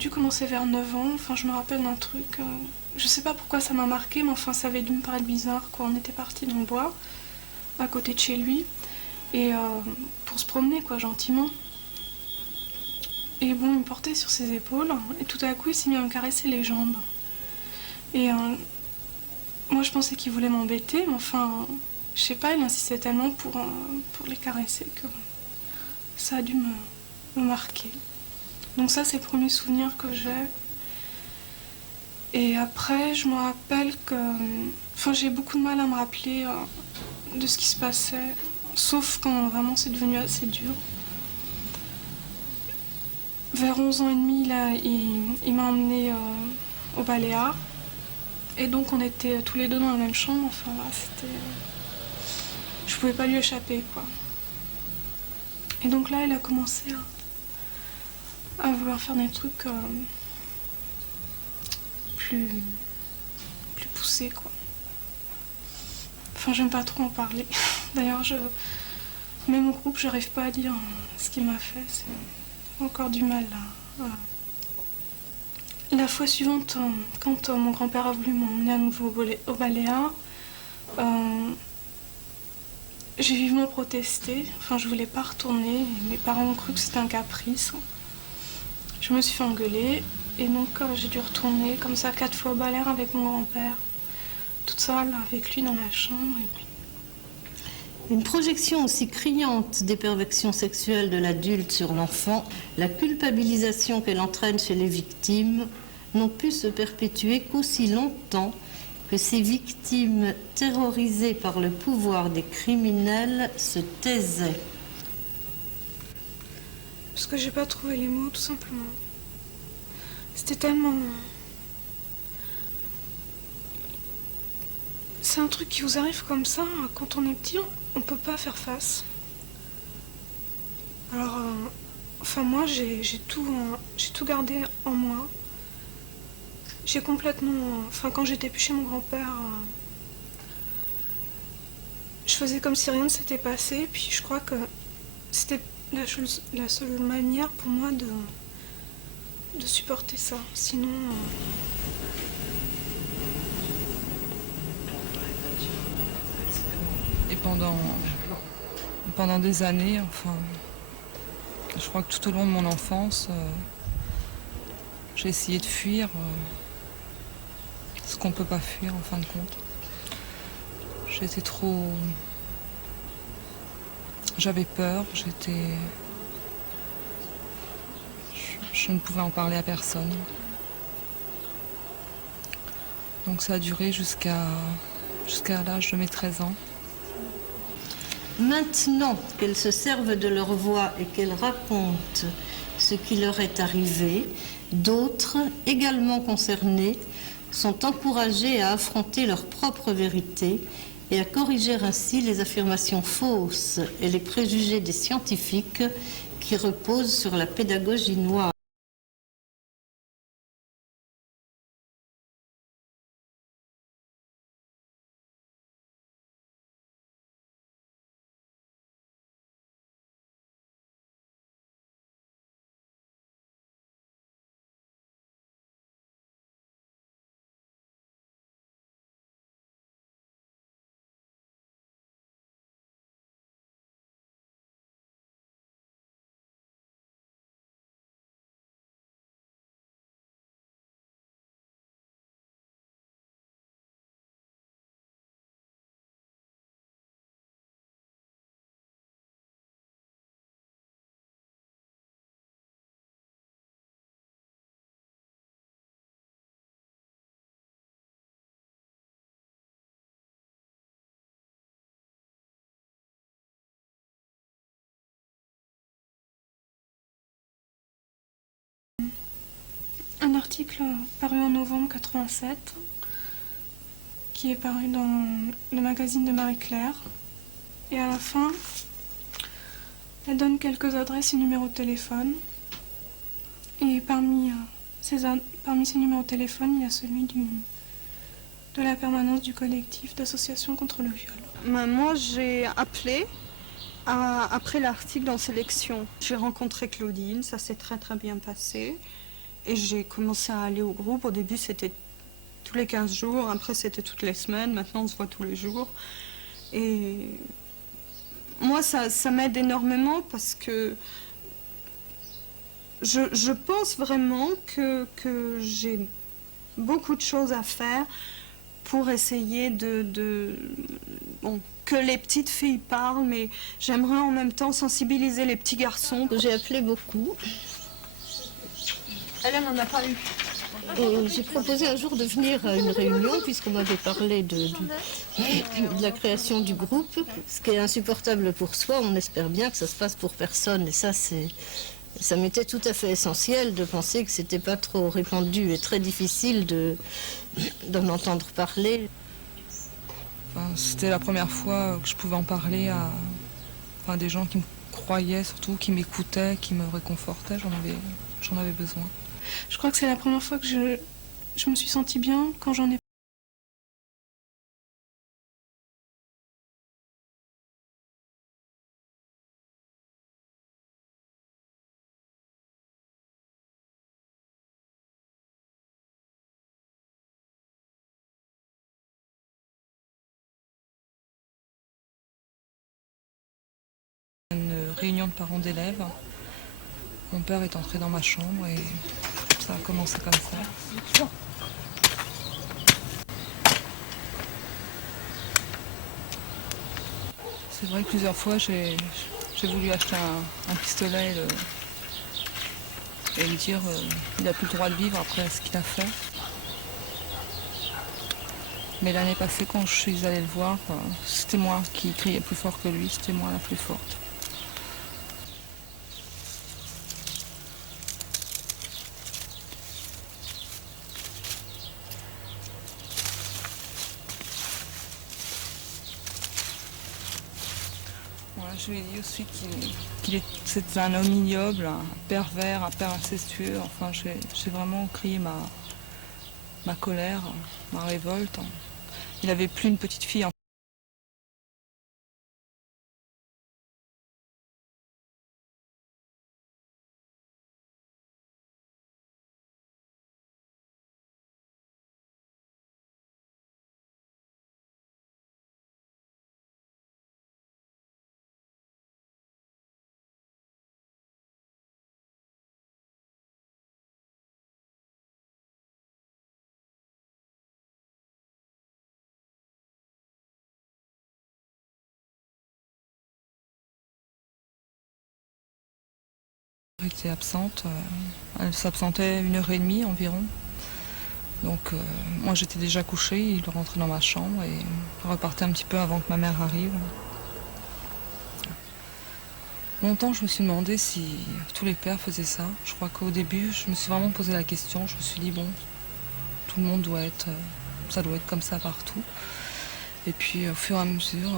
dû commencer vers 9 ans. Enfin, je me rappelle d'un truc. Je sais pas pourquoi ça m'a marqué, mais enfin, ça avait dû me paraître bizarre. Quoi. On était partis dans le bois, à côté de chez lui, et pour se promener, quoi, gentiment. Et bon, il me portait sur ses épaules, et tout à coup, il s'est mis à me caresser les jambes. Et moi, je pensais qu'il voulait m'embêter, mais enfin, je sais pas, il insistait tellement pour les caresser que ça a dû me marquer. Donc ça, c'est le premier souvenir que j'ai. Et après, je me rappelle que... Enfin, j'ai beaucoup de mal à me rappeler de ce qui se passait, sauf quand vraiment c'est devenu assez dur. Vers 11 ans et demi, là, il m'a emmené au Baléares. Et donc, on était tous les deux dans la même chambre. Enfin, là, c'était... Je pouvais pas lui échapper, quoi. Et donc là, il a commencé à vouloir faire des trucs plus poussés, quoi. Enfin, j'aime pas trop en parler. D'ailleurs, même au groupe, j'arrive pas à dire ce qu'il m'a fait. C'est encore du mal, là. Voilà. La fois suivante, quand mon grand-père a voulu m'emmener à nouveau au Baléares, j'ai vivement protesté. Enfin, je voulais pas retourner. Mes parents ont cru que c'était un caprice. Je me suis fait engueuler. Et donc, j'ai dû retourner comme ça 4 fois au Baléares avec mon grand-père. Toute seule, avec lui dans la chambre. Et puis... Une projection aussi criante des perversions sexuelles de l'adulte sur l'enfant, la culpabilisation qu'elle entraîne chez les victimes, n'ont pu se perpétuer qu'aussi longtemps que ces victimes terrorisées par le pouvoir des criminels se taisaient. Parce que j'ai pas trouvé les mots, tout simplement. C'était tellement... C'est un truc qui vous arrive comme ça, quand on est petit, on peut pas faire face. Alors, enfin moi, j'ai tout gardé en moi. J'ai complètement... Enfin, quand j'étais plus chez mon grand-père, je faisais comme si rien ne s'était passé. Puis je crois que c'était la seule manière pour moi de supporter ça. Sinon... Et pendant des années, enfin, je crois que tout au long de mon enfance, j'ai essayé de fuir ce qu'on peut pas fuir en fin de compte. J'étais trop... J'avais peur, je ne pouvais en parler à personne. Donc ça a duré jusqu'à l'âge de mes 13 ans. Maintenant qu'elles se servent de leur voix et qu'elles racontent ce qui leur est arrivé, d'autres, également concernés, sont encouragés à affronter leur propre vérité et à corriger ainsi les affirmations fausses et les préjugés des scientifiques qui reposent sur la pédagogie noire. Un article paru en novembre 87, qui est paru dans le magazine de Marie-Claire. Et à la fin, elle donne quelques adresses et numéros de téléphone. Et parmi ces numéros de téléphone, il y a celui de la permanence du collectif d'association contre le viol. Moi, j'ai appelé après l'article en sélection. J'ai rencontré Claudine, ça s'est très très bien passé. Et j'ai commencé à aller au groupe. Au début, c'était tous les 15 jours. Après, c'était toutes les semaines. Maintenant, on se voit tous les jours. Et moi, ça m'aide énormément parce que je pense vraiment que j'ai beaucoup de choses à faire pour essayer bon, que les petites filles parlent, mais j'aimerais en même temps sensibiliser les petits garçons. J'ai appelé beaucoup. Elle n'en a pas eu. Et j'ai proposé un jour de venir à une réunion, puisqu'on m'avait parlé de la création du groupe. Ce qui est insupportable pour soi, on espère bien que ça se passe pour personne. Et ça m'était tout à fait essentiel de penser que c'était pas trop répandu et très difficile d'en entendre parler. Enfin, c'était la première fois que je pouvais en parler à des gens qui me croyaient, surtout, qui m'écoutaient, qui me réconfortaient. J'en avais besoin. Je crois que c'est la première fois que je me suis sentie bien quand j'en ai. Une réunion de parents d'élèves. Mon père est entré dans ma chambre et ça a commencé comme ça. C'est vrai que plusieurs fois j'ai voulu acheter un pistolet et lui dire il n'a plus le droit de vivre après ce qu'il a fait. Mais l'année passée, quand je suis allée le voir, c'était moi qui criais plus fort que lui, c'était moi la plus forte. Voilà, je lui ai dit aussi c'était un homme ignoble, un pervers, un père incestueux. Enfin, j'ai vraiment crié ma colère, ma révolte. Il n'avait plus une petite fille. Elle était absente, elle s'absentait 1h30 environ. Donc moi j'étais déjà couchée, il rentrait dans ma chambre et repartait un petit peu avant que ma mère arrive. Longtemps je me suis demandé si tous les pères faisaient ça. Je crois qu'au début je me suis vraiment posé la question, je me suis dit bon, tout le monde ça doit être comme ça partout. Et puis au fur et à mesure,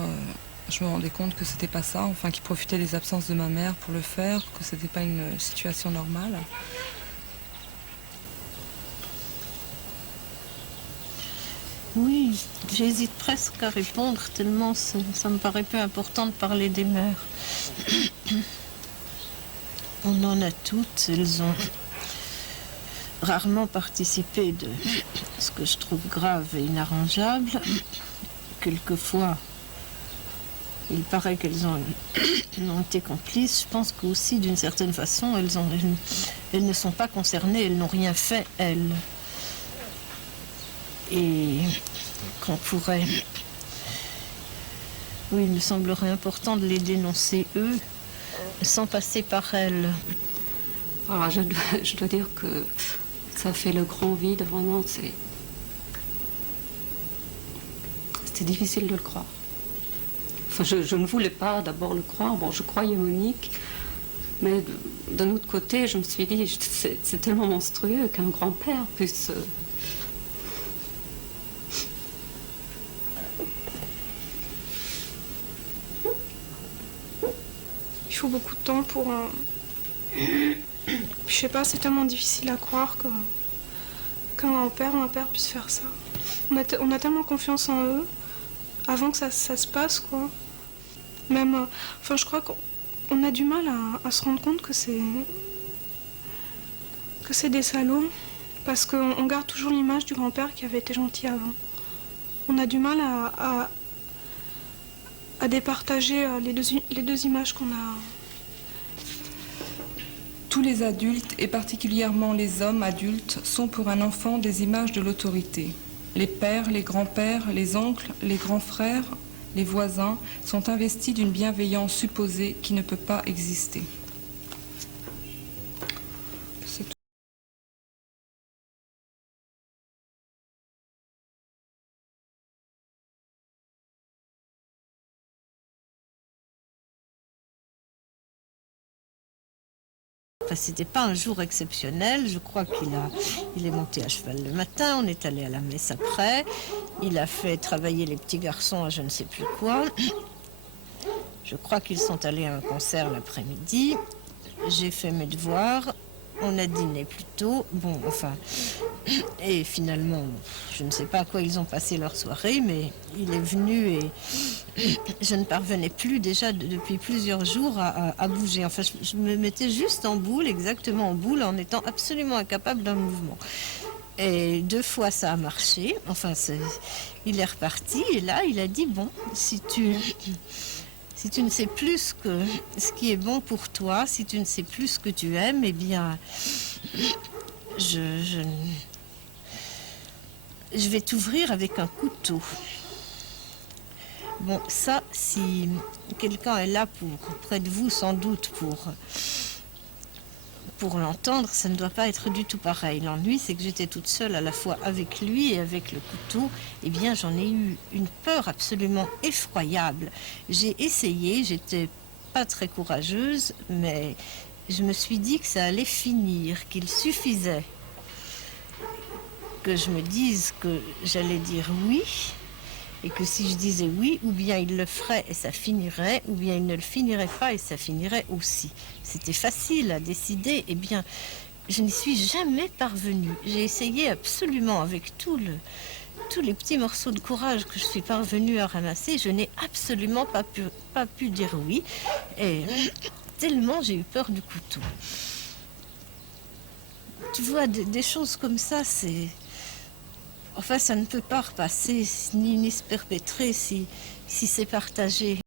je me rendais compte que c'était pas ça, enfin qu'il profitait des absences de ma mère pour le faire, que c'était pas une situation normale. Oui, j'hésite presque à répondre tellement ça me paraît peu important de parler des mères. On en a toutes, elles ont rarement participé de ce que je trouve grave et inarrangeable. Quelquefois, il paraît qu'elles ont été complices. Je pense qu'aussi, d'une certaine façon, elles ne sont pas concernées, elles n'ont rien fait, elles. Et qu'on pourrait... Oui, il me semblerait important de les dénoncer, eux, sans passer par elles. Alors, je dois dire que ça fait le grand vide, vraiment, c'était difficile de le croire. Enfin, je ne voulais pas d'abord le croire. Bon, je croyais Monique, mais d'un autre côté, je me suis dit, c'est tellement monstrueux qu'un grand-père puisse... Il faut beaucoup de temps pour... Puis, je sais pas, c'est tellement difficile à croire qu'un père puisse faire ça. On a tellement confiance en eux avant que ça se passe, quoi. Même... Enfin, je crois qu'on a du mal à se rendre compte que que c'est des salauds, parce qu'on garde toujours l'image du grand-père qui avait été gentil avant. On a du mal à départager les deux images qu'on a. Tous les adultes, et particulièrement les hommes adultes, sont pour un enfant des images de l'autorité. Les pères, les grands-pères, les oncles, les grands frères, les voisins sont investis d'une bienveillance supposée qui ne peut pas exister. C'est tout. Enfin, c'était pas un jour exceptionnel. Je crois il est monté à cheval le matin. On est allé à la messe après. Il a fait travailler les petits garçons à je ne sais plus quoi. Je crois qu'ils sont allés à un concert l'après-midi. J'ai fait mes devoirs. On a dîné plus tôt. Bon, enfin... Et finalement, je ne sais pas à quoi ils ont passé leur soirée, mais il est venu et je ne parvenais plus déjà depuis plusieurs jours à bouger. Enfin, je me mettais juste en boule, exactement en boule, en étant absolument incapable d'un mouvement. Et 2 fois ça a marché. Enfin, il est reparti et là, il a dit, bon, si tu ne sais plus ce qui est bon pour toi, si tu ne sais plus ce que tu aimes, eh bien, je vais t'ouvrir avec un couteau. Bon, ça, si quelqu'un est là près de vous, sans doute, pour l'entendre, ça ne doit pas être du tout pareil. L'ennui, c'est que j'étais toute seule à la fois avec lui et avec le couteau. Eh bien, j'en ai eu une peur absolument effroyable. J'ai essayé, j'étais pas très courageuse, mais je me suis dit que ça allait finir, qu'il suffisait que je me dise que j'allais dire oui, et que si je disais oui, ou bien il le ferait et ça finirait, ou bien il ne le finirait pas et ça finirait aussi. C'était facile à décider. Eh bien, je n'y suis jamais parvenue. J'ai essayé absolument avec tous les petits morceaux de courage que je suis parvenue à ramasser. Je n'ai absolument pas pu dire oui, et tellement j'ai eu peur du couteau. Tu vois, des choses comme ça, c'est... Enfin, ça ne peut pas repasser, ni se perpétrer si c'est partagé.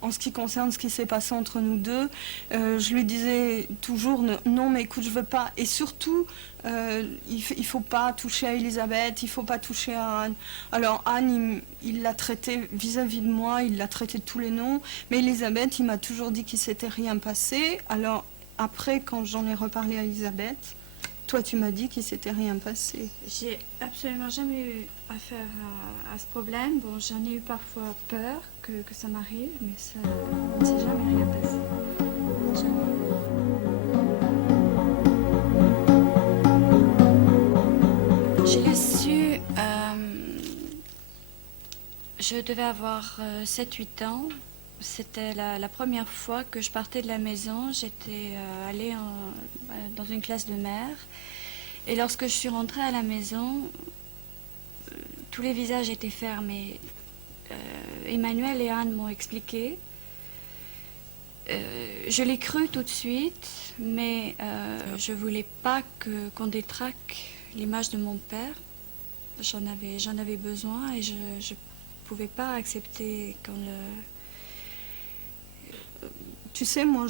En ce qui concerne ce qui s'est passé entre nous deux, je lui disais toujours non mais écoute je veux pas, et surtout il faut pas toucher à Elisabeth, il faut pas toucher à Anne. Alors Anne il l'a traitée vis-à-vis de moi, il l'a traitée de tous les noms, mais Elisabeth il m'a toujours dit qu'il s'était rien passé. Alors après quand j'en ai reparlé à Elisabeth, toi tu m'as dit qu'il s'était rien passé. J'ai absolument jamais eu affaire à ce problème. Bon, j'en ai eu parfois peur que ça m'arrive, mais ça ne s'est jamais rien passé. Jamais. Je l'ai su, je devais avoir 7-8 ans. C'était la première fois que je partais de la maison. J'étais allée dans une classe de mère. Et lorsque je suis rentrée à la maison, tous les visages étaient fermés. Emmanuel et Anne m'ont expliqué. Je l'ai cru tout de suite, mais je ne voulais pas qu'on détraque l'image de mon père. J'en avais besoin et je ne pouvais pas accepter qu'on le... Tu sais, moi,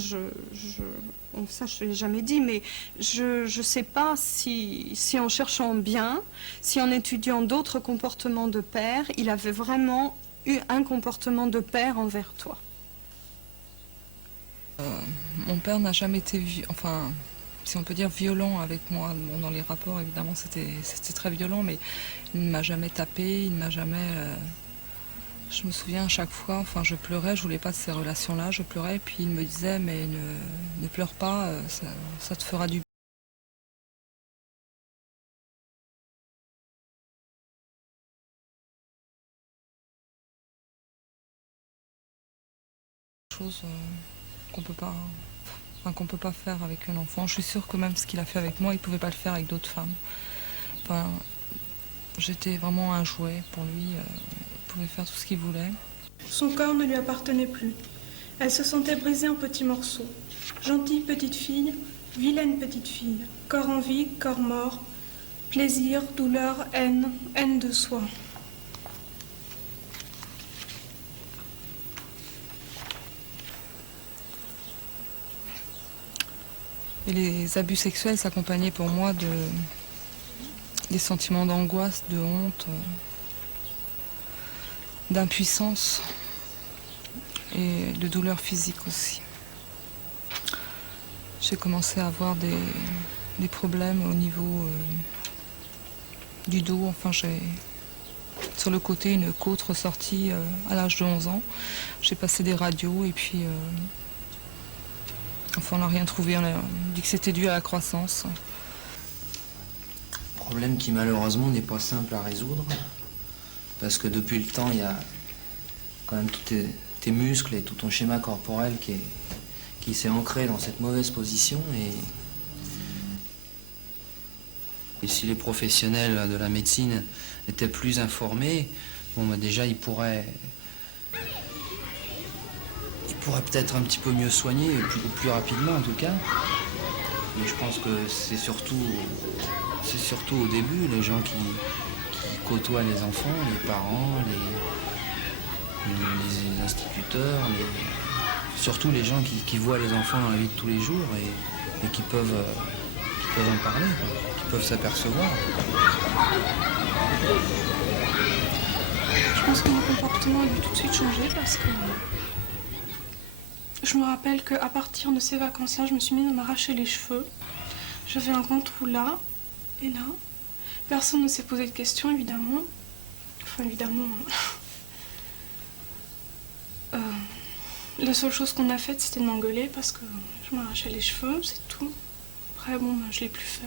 ça je ne l'ai jamais dit, mais je ne sais pas si en cherchant bien, si en étudiant d'autres comportements de père, il avait vraiment eu un comportement de père envers toi. Mon père n'a jamais été, enfin, si on peut dire violent avec moi. Bon, dans les rapports, évidemment, c'était très violent, mais il ne m'a jamais tapé, il ne m'a jamais... Je me souviens à chaque fois, enfin je pleurais, je voulais pas de ces relations-là, je pleurais, et puis il me disait mais ne pleure pas, ça te fera du bien. Chose qu'on peut pas, enfin, qu'on peut pas faire avec un enfant. Je suis sûre que même ce qu'il a fait avec moi, il pouvait pas le faire avec d'autres femmes. Enfin, J'étais vraiment un jouet pour lui. Il pouvait faire tout ce qu'il voulait. Son corps ne lui appartenait plus. Elle se sentait brisée en petits morceaux. Gentille petite fille, vilaine petite fille. Corps en vie, corps mort. Plaisir, douleur, haine, haine de soi. Et les abus sexuels s'accompagnaient pour moi des sentiments d'angoisse, de honte, d'impuissance et de douleur physique aussi. J'ai commencé à avoir des problèmes au niveau du dos. Enfin, j'ai sur le côté une côte ressortie à l'âge de 11 ans. J'ai passé des radios et puis enfin, on n'a rien trouvé. On a dit que c'était dû à la croissance. Problème qui malheureusement n'est pas simple à résoudre, parce que depuis le temps, il y a quand même tous tes muscles et tout ton schéma corporel qui s'est ancré dans cette mauvaise position. Et si les professionnels de la médecine étaient plus informés, bon, bah déjà ils pourraient peut-être un petit peu mieux soigner, ou plus rapidement en tout cas. Mais je pense que c'est surtout au début, les gens qui côtoient les enfants, les parents, les instituteurs, surtout les gens qui voient les enfants dans la vie de tous les jours et qui peuvent en parler, qui peuvent s'apercevoir. Je pense que mon comportement a dû tout de suite changer parce que je me rappelle qu'à partir de ces vacances-là, je me suis mise à m'arracher les cheveux. J'avais un grand trou là et là. Personne ne s'est posé de questions, évidemment. Enfin, évidemment. La seule chose qu'on a faite, c'était de m'engueuler parce que je m'arrachais les cheveux, c'est tout. Après, bon, je l'ai plus fait.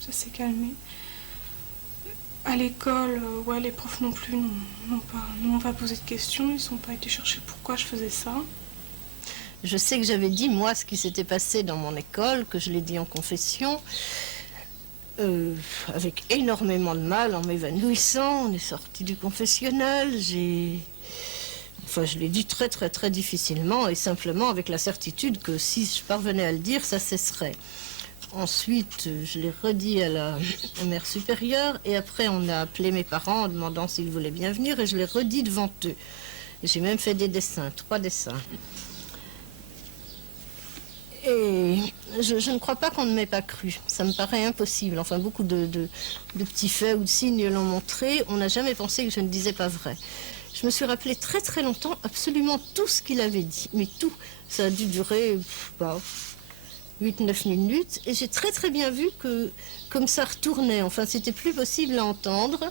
Ça s'est calmé. À l'école, ouais, les profs non plus ne m'ont pas posé de questions. Ils n'ont pas été chercher pourquoi je faisais ça. Je sais que j'avais dit, moi, ce qui s'était passé dans mon école, que je l'ai dit en confession, avec énormément de mal, en m'évanouissant. On est sorti du confessionnel, je l'ai dit très, très, très difficilement et simplement avec la certitude que si je parvenais à le dire, ça cesserait. Ensuite, je l'ai redit à la mère supérieure et après, on a appelé mes parents en demandant s'ils voulaient bien venir et je l'ai redit devant eux. J'ai même fait des dessins, 3 dessins. Et je ne crois pas qu'on ne m'ait pas cru. Ça me paraît impossible. Enfin, beaucoup de petits faits ou de signes l'ont montré. On n'a jamais pensé que je ne disais pas vrai. Je me suis rappelé très très longtemps absolument tout ce qu'il avait dit. Mais tout. Ça a dû durer 8-9 minutes. Et j'ai très très bien vu que comme ça retournait. Enfin, c'était plus possible à entendre.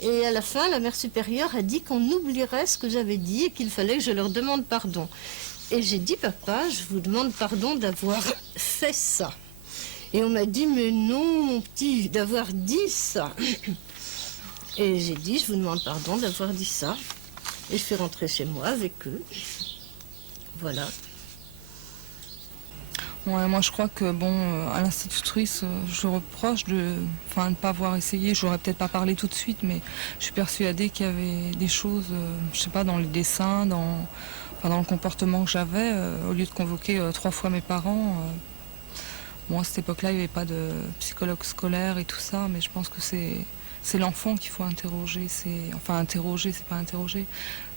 Et à la fin, la mère supérieure a dit qu'on oublierait ce que j'avais dit et qu'il fallait que je leur demande pardon. Et j'ai dit, papa, je vous demande pardon d'avoir fait ça. Et on m'a dit, mais non, mon petit, d'avoir dit ça. Et j'ai dit, je vous demande pardon d'avoir dit ça. Et je suis rentrée chez moi avec eux. Voilà. Ouais, moi je crois que à l'institutrice, je reproche de ne pas avoir essayé. J'aurais peut-être pas parlé tout de suite, mais je suis persuadée qu'il y avait des choses, je sais pas, dans les dessins, dans le comportement que j'avais, au lieu de convoquer 3 fois mes parents. À cette époque-là, il n'y avait pas de psychologue scolaire et tout ça, mais je pense que c'est l'enfant qu'il faut interroger. Interroger, c'est pas interroger.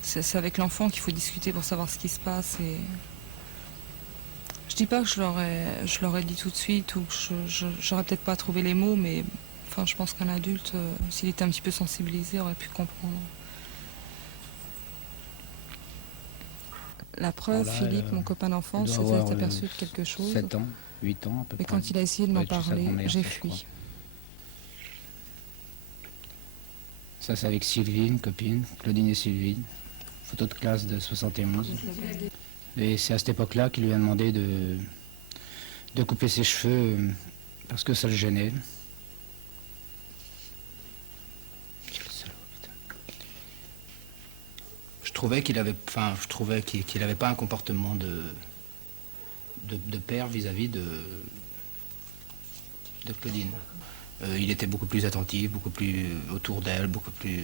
C'est avec l'enfant qu'il faut discuter pour savoir ce qui se passe. Et je dis pas que je l'aurais dit tout de suite ou que j'aurais peut-être pas trouvé les mots, mais je pense qu'un adulte, s'il était un petit peu sensibilisé, aurait pu comprendre. La preuve, Voilà, Philippe, mon copain d'enfance, s'est aperçu de quelque chose. 7 ans, 8 ans à peu près. Et quand il a essayé de m'en parler, j'ai je crois. fui. Ça, c'est avec Sylvie, une copine, Claudine et Sylvie. Photo de classe de 71. Et c'est à cette époque-là qu'il lui a demandé de couper ses cheveux parce que ça le gênait. Je trouvais qu'il avait pas un comportement de père vis-à-vis de Claudine. Il était beaucoup plus attentif, beaucoup plus autour d'elle, beaucoup plus...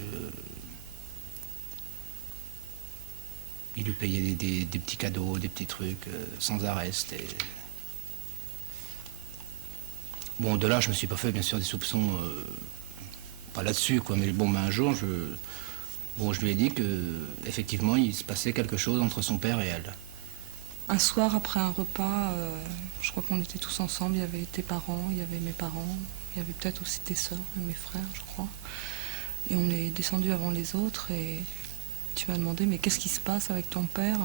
il lui payait des petits cadeaux, des petits trucs, sans arrêt. Bon, de là, je me suis pas fait, bien sûr, des soupçons, pas là-dessus, quoi, mais bon, un jour, je lui ai dit qu'effectivement, il se passait quelque chose entre son père et elle. Un soir, après un repas, je crois qu'on était tous ensemble, il y avait tes parents, il y avait mes parents, il y avait peut-être aussi tes sœurs et mes frères, je crois. Et on est descendus avant les autres et tu m'as demandé, mais qu'est-ce qui se passe avec ton père?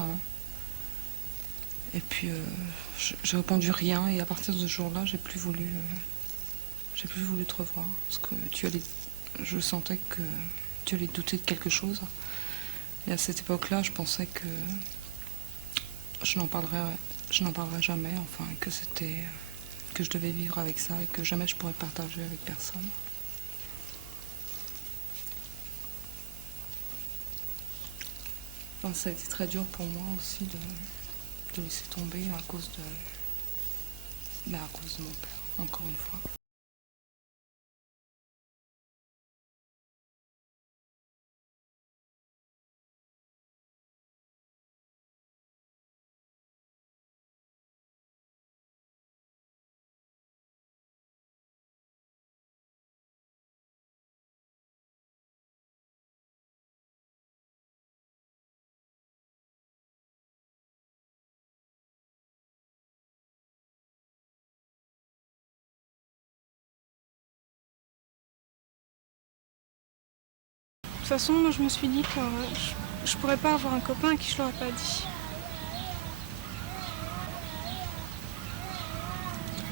Et puis, j'ai répondu rien et à partir de ce jour-là, j'ai plus voulu te revoir. Parce que je sentais que tu allais douter de quelque chose. Et à cette époque-là, je pensais que je n'en parlerais jamais, enfin, que je devais vivre avec ça et que jamais je pourrais partager avec personne. Enfin, ça a été très dur pour moi aussi de laisser tomber à cause de mon père, encore une fois. De toute façon, moi je me suis dit que je pourrais pas avoir un copain à qui je l'aurais pas dit.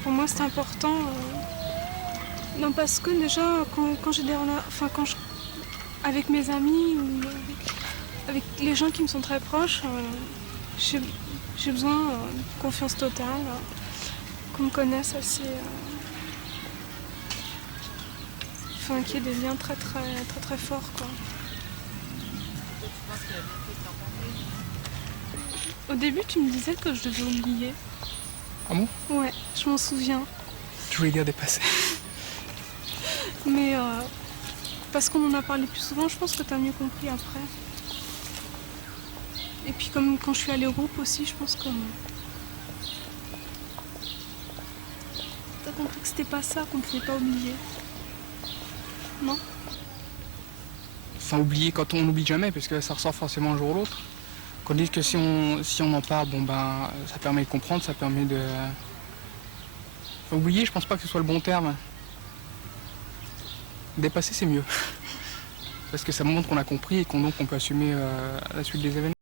Pour moi c'est important, non parce que déjà quand j'ai des relations, avec mes amis ou avec les gens qui me sont très proches, j'ai besoin de confiance totale, qu'on me connaisse assez, qu'il y ait des liens très forts, quoi. Au début, tu me disais que je devais oublier. Ah bon? Ouais, je m'en souviens. Tu voulais dire dépasser. Mais parce qu'on en a parlé plus souvent, je pense que tu as mieux compris après. Et puis comme quand je suis allée au groupe aussi, je pense que t'as compris que c'était pas ça, qu'on pouvait pas oublier. Non? Enfin, oublier quand on n'oublie jamais, parce que ça ressort forcément un jour ou l'autre. Qu'on dise que si on en parle, bon ben, ça permet de comprendre, ça permet de... Enfin, oublier, je pense pas que ce soit le bon terme. Dépasser, c'est mieux. Parce que ça montre qu'on a compris et qu'on peut assumer la suite des événements.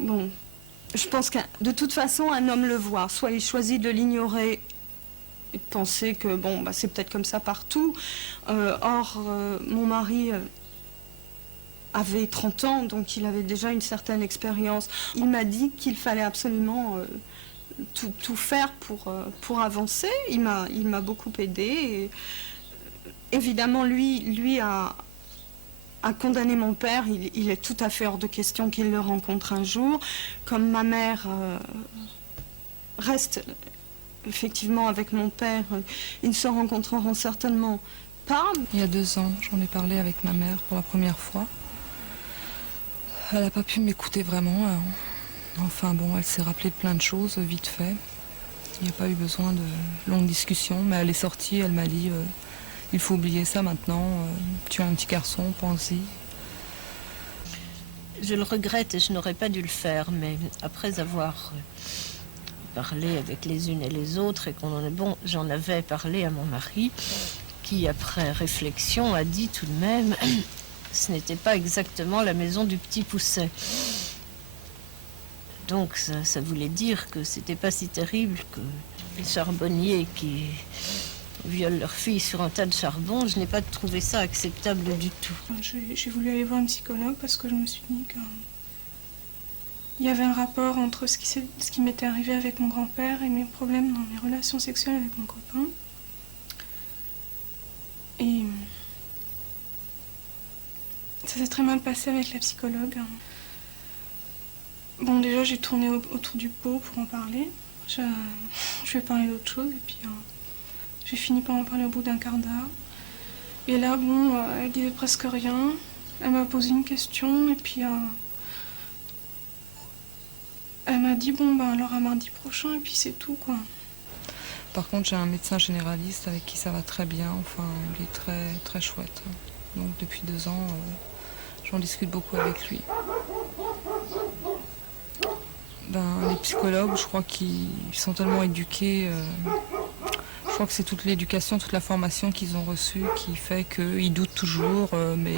Bon, je pense que de toute façon, un homme le voit. Soit il choisit de l'ignorer et de penser que bon, bah, c'est peut-être comme ça partout. Or, mon mari avait 30 ans, donc il avait déjà une certaine expérience. Il m'a dit qu'il fallait absolument tout faire pour avancer. Il m'a beaucoup aidé. Et, évidemment, lui a condamné mon père. Il est tout à fait hors de question qu'il le rencontre un jour. Comme ma mère reste effectivement avec mon père, ils ne se rencontreront certainement pas. Il y a 2 ans, j'en ai parlé avec ma mère pour la première fois. Elle n'a pas pu m'écouter vraiment. Enfin bon, elle s'est rappelée de plein de choses, vite fait. Il n'y a pas eu besoin de longues discussions, mais elle est sortie, elle m'a dit il faut oublier ça maintenant, tu as un petit garçon, pense-y. Je le regrette et je n'aurais pas dû le faire, mais après avoir parlé avec les unes et les autres, et j'en avais parlé à mon mari, qui après réflexion a dit tout de même ce n'était pas exactement la maison du Petit Pousset. Donc ça voulait dire que c'était pas si terrible que les charbonniers qui violent leur fille sur un tas de charbon, je n'ai pas trouvé ça acceptable du tout. J'ai voulu aller voir un psychologue parce que je me suis dit qu'il y avait un rapport entre ce qui m'était arrivé avec mon grand-père et mes problèmes dans mes relations sexuelles avec mon copain. Et ça s'est très mal passé avec la psychologue. Bon, déjà, j'ai tourné autour du pot pour en parler. Je lui ai parlé d'autre chose et puis j'ai fini par en parler au bout d'un quart d'heure. Et là, bon, elle disait presque rien. Elle m'a posé une question et puis elle m'a dit bon, ben alors à mardi prochain et puis c'est tout, quoi. Par contre, j'ai un médecin généraliste avec qui ça va très bien. Enfin, il est très, très chouette. Donc depuis 2 ans, j'en discute beaucoup avec lui. Les psychologues, je crois qu'ils sont tellement éduqués. Je crois que c'est toute l'éducation, toute la formation qu'ils ont reçue qui fait qu'ils doutent toujours, mais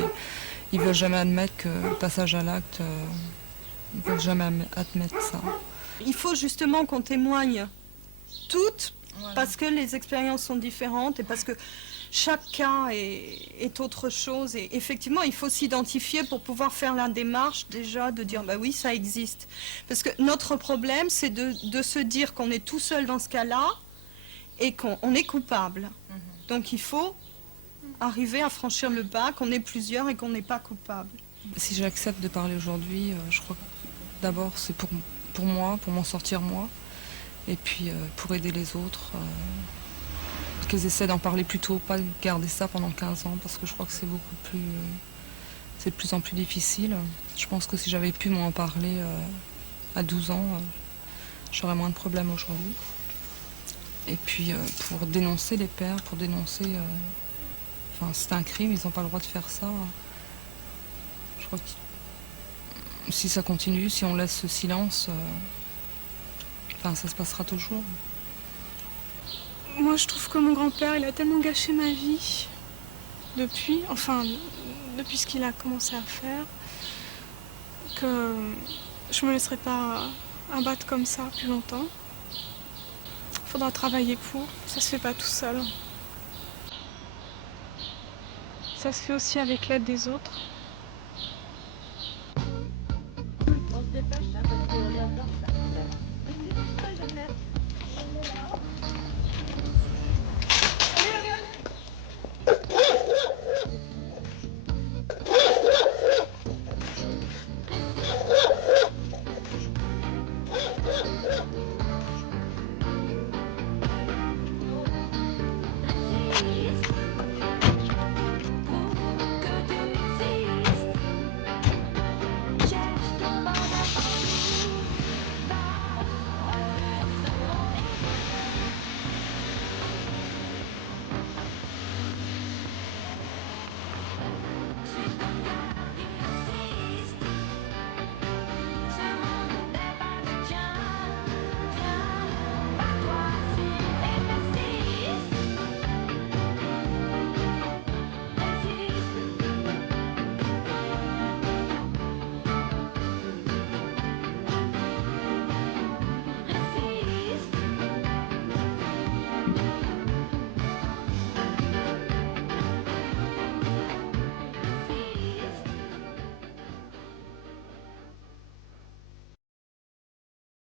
ils ne veulent jamais admettre que le passage à l'acte, ils ne veulent jamais admettre ça. Il faut justement qu'on témoigne toutes, parce que les expériences sont différentes et parce que chaque cas est autre chose. Et effectivement, il faut s'identifier pour pouvoir faire la démarche déjà de dire bah oui, ça existe. Parce que notre problème, c'est de se dire qu'on est tout seul dans ce cas-là et qu'on est coupable. Donc il faut arriver à franchir le pas, qu'on est plusieurs et qu'on n'est pas coupable. Si j'accepte de parler aujourd'hui, je crois que d'abord c'est pour moi, pour m'en sortir moi, et puis pour aider les autres. Qu'ils essaient d'en parler plus tôt, pas garder ça pendant 15 ans, parce que je crois que c'est beaucoup plus... c'est de plus en plus difficile. Je pense que si j'avais pu m'en parler à 12 ans, j'aurais moins de problèmes aujourd'hui. Et puis pour dénoncer les pères, pour dénoncer... Enfin, c'est un crime, ils n'ont pas le droit de faire ça. Je crois que si ça continue, si on laisse ce silence, enfin, ça se passera toujours. Moi, je trouve que mon grand-père, il a tellement gâché ma vie depuis ce qu'il a commencé à faire, que je me laisserai pas abattre comme ça plus longtemps. Il faudra travailler pour, ça se fait pas tout seul. Ça se fait aussi avec l'aide des autres.